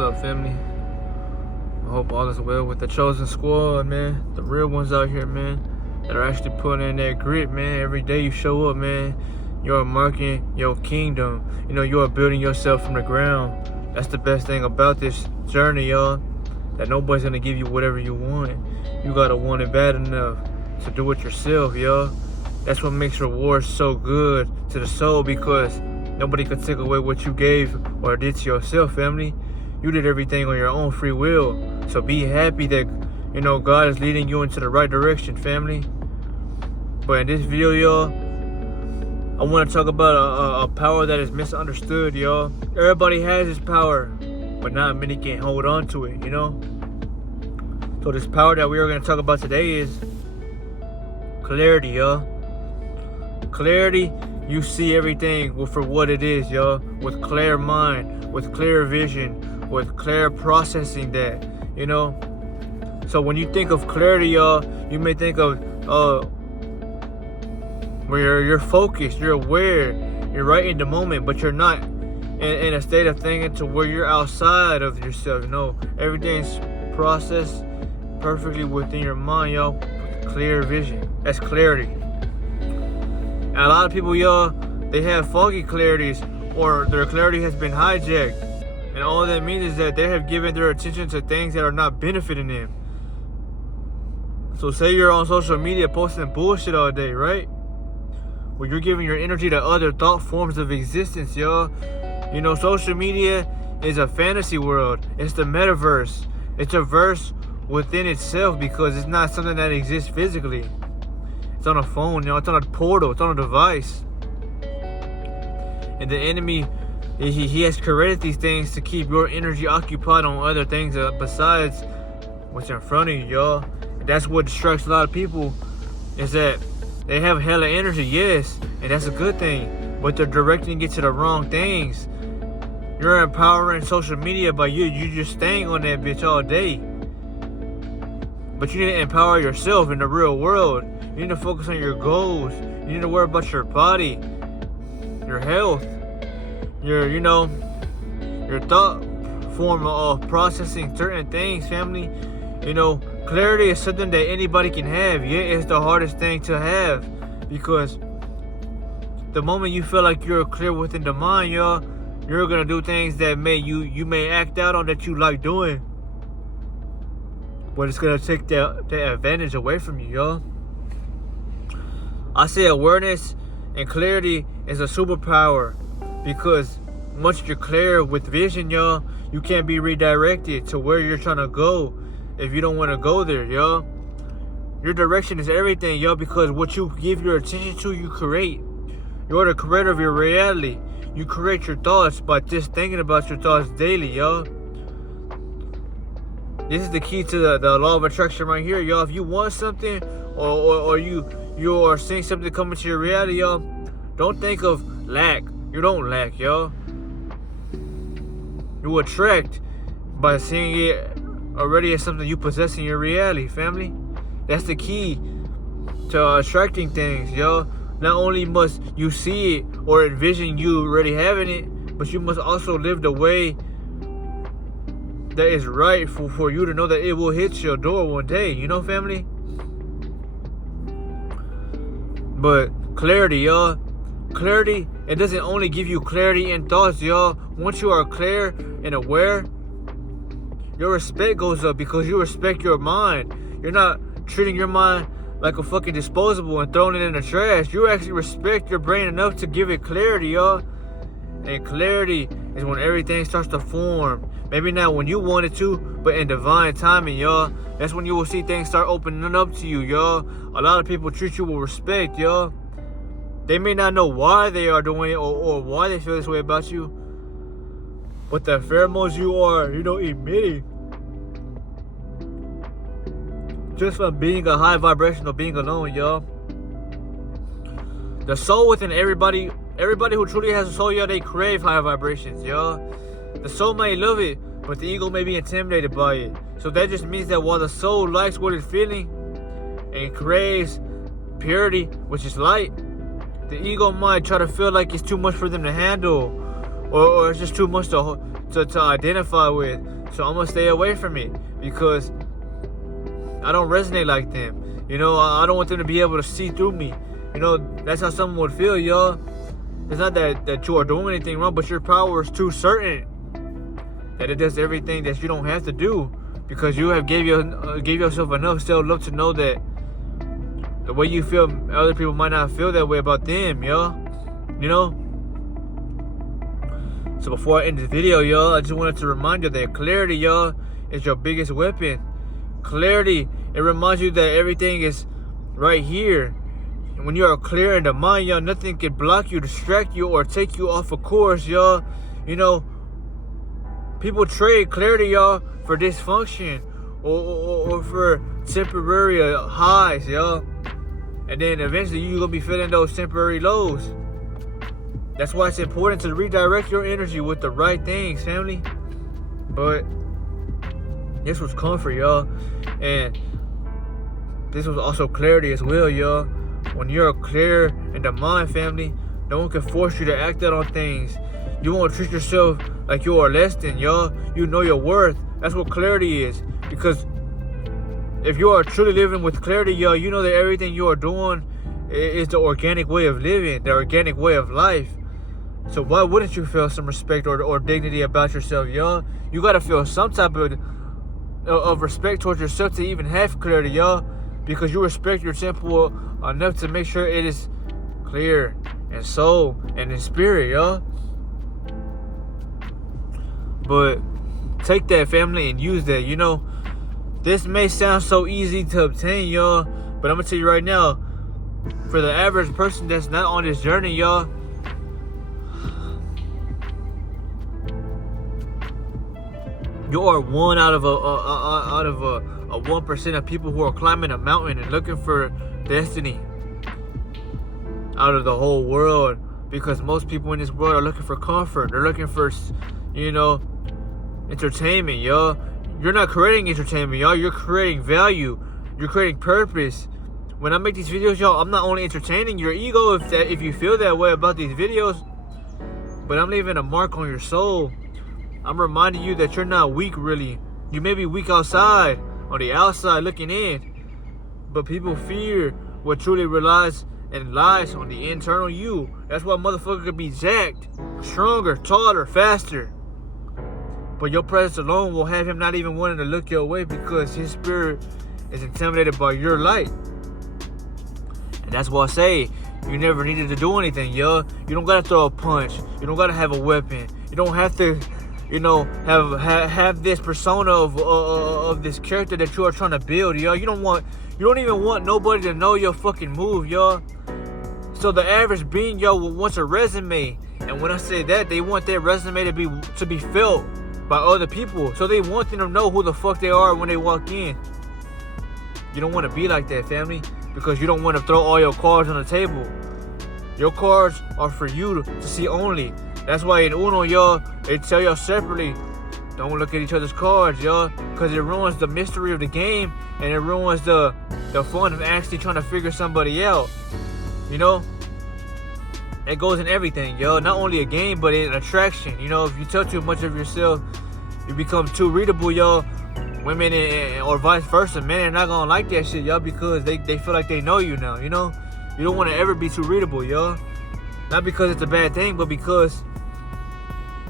up, family? I hope all is well with the chosen squad, man. The real ones out here, man, that are actually putting in that grit, man. Every day you show up, man, you're marking your kingdom. You know, you're building yourself from the ground. That's the best thing about this journey, y'all. That nobody's gonna give you whatever you want. You gotta want it bad enough to do it yourself, y'all. That's what makes rewards so good to the soul, because nobody could take away what you gave or did to yourself, family. You did everything on your own free will. So be happy that, you know, God is leading you into the right direction, family. But in this video, y'all, I want to talk about a power that is misunderstood, y'all. Everybody has this power, but not many can hold on to it, you know? So this power that we are going to talk about today is clarity, y'all. Clarity, you see everything for what it is, y'all. With clear mind, with clear vision, with clear processing that, you know. So when you think of clarity, y'all, you may think of where you're focused, you're aware, you're right in the moment, but you're not in a state of thinking to where you're outside of yourself. You know, everything's processed perfectly within your mind, y'all. Clear vision. That's clarity. And a lot of people, y'all, they have foggy clarities, or their clarity has been hijacked. And all that means is that they have given their attention to things that are not benefiting them. So say you're on social media posting bullshit all day, right? Well, you're giving your energy to other thought forms of existence, y'all. You know, social media is a fantasy world. It's the metaverse. It's a verse within itself, because it's not something that exists physically. It's on a phone, you know, it's on a portal, it's on a device. And the enemy, he has created these things to keep your energy occupied on other things besides what's in front of you, y'all. And that's what distracts a lot of people, is that they have hella energy, yes, and that's a good thing, but they're directing it to the wrong things. You're empowering social media by you just staying on that bitch all day. But you need to empower yourself in the real world. You need to focus on your goals. You need to worry about your body, your health, your thought form of processing certain things, family. You know, clarity is something that anybody can have, yet it's the hardest thing to have, because the moment you feel like you're clear within the mind, y'all, you're gonna do things that you may act out on that you like doing, but it's gonna take that advantage away from you, y'all. I say awareness and clarity is a superpower, because once you're clear with vision, y'all, you can't be redirected to where you're trying to go if you don't want to go there, y'all. Your direction is everything, y'all, because what you give your attention to, you create. You're the creator of your reality. You create your thoughts by just thinking about your thoughts daily, y'all. This is the key to the law of attraction right here, y'all. If you want something, or you are seeing something come into your reality, y'all, don't think of lack. You don't lack, y'all. You attract by seeing it already as something you possess in your reality, family. That's the key to attracting things, y'all. Not only must you see it or envision you already having it, but you must also live the way that is right for you to know that it will hit your door one day, you know, family? But clarity, y'all. Clarity, it doesn't only give you clarity in thoughts, y'all. Once you are clear and aware, your respect goes up, because you respect your mind. You're not treating your mind like a fucking disposable and throwing it in the trash. You actually respect your brain enough to give it clarity, y'all. And clarity is when everything starts to form. Maybe not when you want it to, but in divine timing, y'all. That's when you will see things start opening up to you, y'all. A lot of people treat you with respect, y'all. They may not know why they are doing it, or why they feel this way about you, but the pheromones you are, emitting just from being a high vibrational being alone, y'all. The soul within everybody who truly has a soul, y'all, they crave high vibrations, y'all. The soul may love it, but the ego may be intimidated by it. So that just means that while the soul likes what it's feeling and craves purity, which is light, the ego might try to feel like it's too much for them to handle, or it's just too much to identify with. So I'm gonna stay away from it because I don't resonate like them. You know, I don't want them to be able to see through me. You know, that's how someone would feel, y'all. It's not that you are doing anything wrong, but your power is too certain that it does everything that you don't have to do, because you have gave yourself enough self-love to know that the way you feel, other people might not feel that way about them, y'all. You know? So before I end this video, y'all, I just wanted to remind you that clarity, y'all, is your biggest weapon. Clarity, it reminds you that everything is right here. And when you are clear in the mind, y'all, nothing can block you, distract you, or take you off of course, y'all. You know, people trade clarity, y'all, for dysfunction or for temporary highs, y'all. And then eventually you're going to be feeling those temporary lows. That's why it's important to redirect your energy with the right things, family. But this was comfort, y'all. And this was also clarity as well, y'all. When you're clear in the mind, family, no one can force you to act out on things. You won't treat yourself like you are less than, y'all. You know your worth. That's what clarity is. Because if you are truly living with clarity, y'all, you know that everything you are doing is the organic way of living, the organic way of life. So why wouldn't you feel some respect or dignity about yourself, y'all? You gotta feel some type of respect towards yourself to even have clarity, y'all. Because you respect your temple enough to make sure it is clear in soul and in spirit, y'all. But take that, family, and use that. You know, this may sound so easy to obtain, y'all, but I'm gonna tell you right now, for the average person that's not on this journey, y'all, you are one out of a 1% of people who are climbing a mountain and looking for destiny out of the whole world. Because most people in this world are looking for comfort. They're looking for, you know, entertainment, y'all. You're not creating entertainment, y'all. You're creating value. You're creating purpose. When I make these videos, y'all, I'm not only entertaining your ego if you feel that way about these videos, but I'm leaving a mark on your soul. I'm reminding you that you're not weak, really. You may be weak outside, on the outside looking in, but people fear what truly relies and lies on the internal you. That's why motherfucker could be jacked, stronger, taller, faster, but your presence alone will have him not even wanting to look your way because his spirit is intimidated by your light. And that's why I say you never needed to do anything, yo. You don't gotta throw a punch. You don't gotta have a weapon. You don't have to, you know, have this persona of this character that you are trying to build, yo. You don't even want nobody to know your fucking move, yo. So the average being, yo, wants a resume, and when I say that, they want their resume to be felt by other people. So they want them to know who the fuck they are when they walk in. You don't want to be like that, family, because you don't want to throw all your cards on the table. Your cards are for you to see only. That's why in Uno, y'all, they tell y'all separately, don't look at each other's cards, y'all, because it ruins the mystery of the game, and it ruins the fun of actually trying to figure somebody out. You know, it goes in everything, yo. Not only a game, but in attraction. You know, if you tell too much of yourself, you become too readable, yo. Women or vice versa, men are not gonna like that shit, y'all, because they feel like they know you now. You know, you don't want to ever be too readable, y'all. Not because it's a bad thing, but because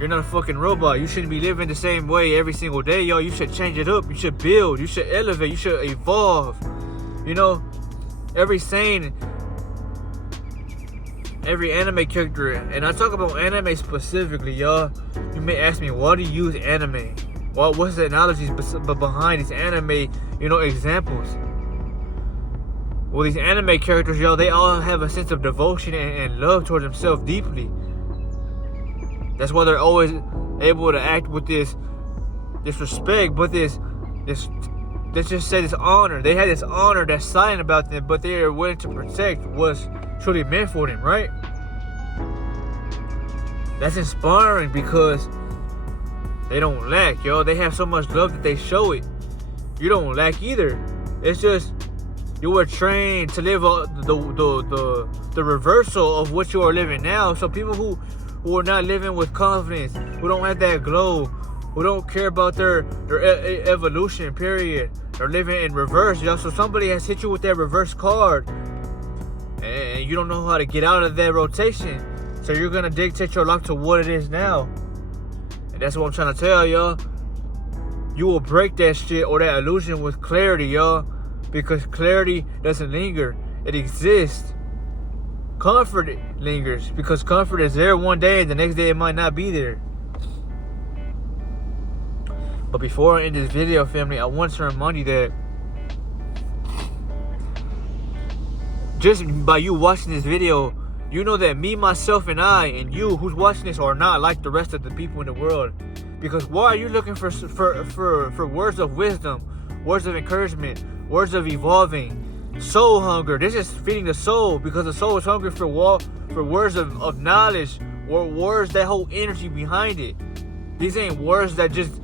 you're not a fucking robot. You shouldn't be living the same way every single day, yo. You should change it up. You should build. You should elevate. You should evolve. You know, every anime character, and I talk about anime specifically, y'all. You may ask me, why do you use anime? What's the analogies behind these anime, you know, examples? Well, these anime characters, y'all, they all have a sense of devotion and love towards themselves deeply. That's why they're always able to act with this respect, but this let's just say this honor. They had this honor that's silent about them, but they are willing to protect what's truly meant for them, right? That's inspiring because they don't lack, yo. They have so much love that they show it. You don't lack either. It's just you were trained to live the reversal of what you are living now. So people who who are not living with confidence, who don't have that glow, who don't care about their evolution, period. They're living in reverse, yo. So somebody has hit you with that reverse card, and you don't know how to get out of that rotation. So you're gonna dictate your life to what it is now. And that's what I'm trying to tell y'all. You will break that shit or that illusion with clarity, y'all. Because clarity doesn't linger. It exists. Comfort lingers. Because comfort is there one day and the next day it might not be there. But before I end this video, family, I want to remind you that just by you watching this video, you know that me, myself, and I, and you who's watching this are not like the rest of the people in the world. Because why are you looking for words of wisdom, words of encouragement, words of evolving, soul hunger? This is feeding the soul, because the soul is hungry for words of knowledge, or words that hold energy behind it. These ain't words that just,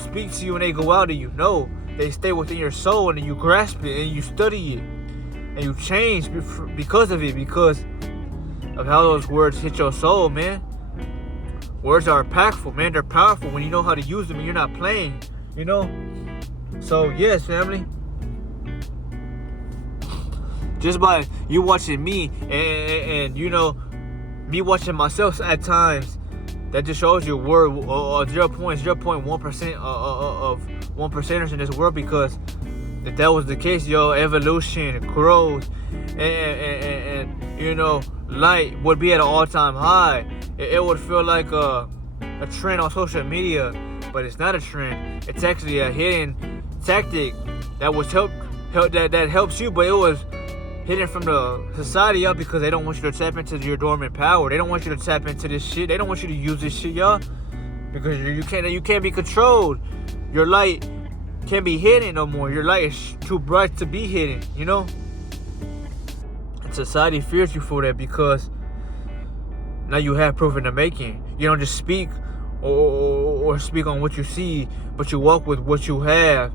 speak to you and they go out of you. No, they stay within your soul, and then you grasp it and you study it and you change because of it, because of how those words hit your soul, man. Words are impactful, man. They're powerful when you know how to use them and you're not playing, So, yes, family. Just by you watching me and me watching myself at times, that just shows you we're 0.1% of 1%ers in this world. Because if that was the case, evolution, growth, and light would be at an all-time high. It would feel like a trend on social media, but it's not a trend. It's actually a hidden tactic that was that helps you, but it was hidden from the society, y'all, because they don't want you to tap into your dormant power. They don't want you to tap into this shit. They don't want you to use this shit, y'all, because you can't be controlled. Your light can't be hidden no more. Your light is too bright to be hidden, And society fears you for that, because now you have proof in the making. You don't just speak or speak on what you see, but you walk with what you have,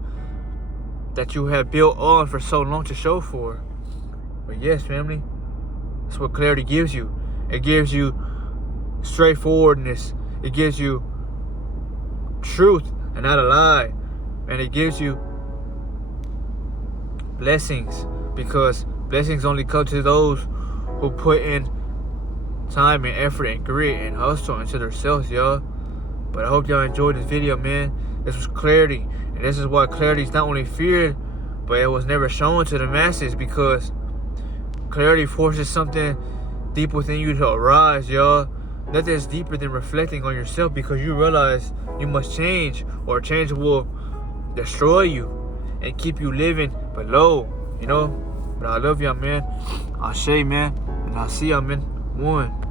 that you have built on for so long to show for. But yes, family, that's what clarity gives you. It gives you straightforwardness. It gives you truth and not a lie. And it gives you blessings, because blessings only come to those who put in time and effort and grit and hustle into themselves, y'all. But I hope y'all enjoyed this video, man. This was clarity, and this is why clarity is not only feared, but it was never shown to the masses, because clarity forces something deep within you to arise, y'all. Nothing's deeper than reflecting on yourself, because you realize you must change, or change will destroy you and keep you living below, But I love y'all, man. Ashe, man, and I'll see y'all, man. One.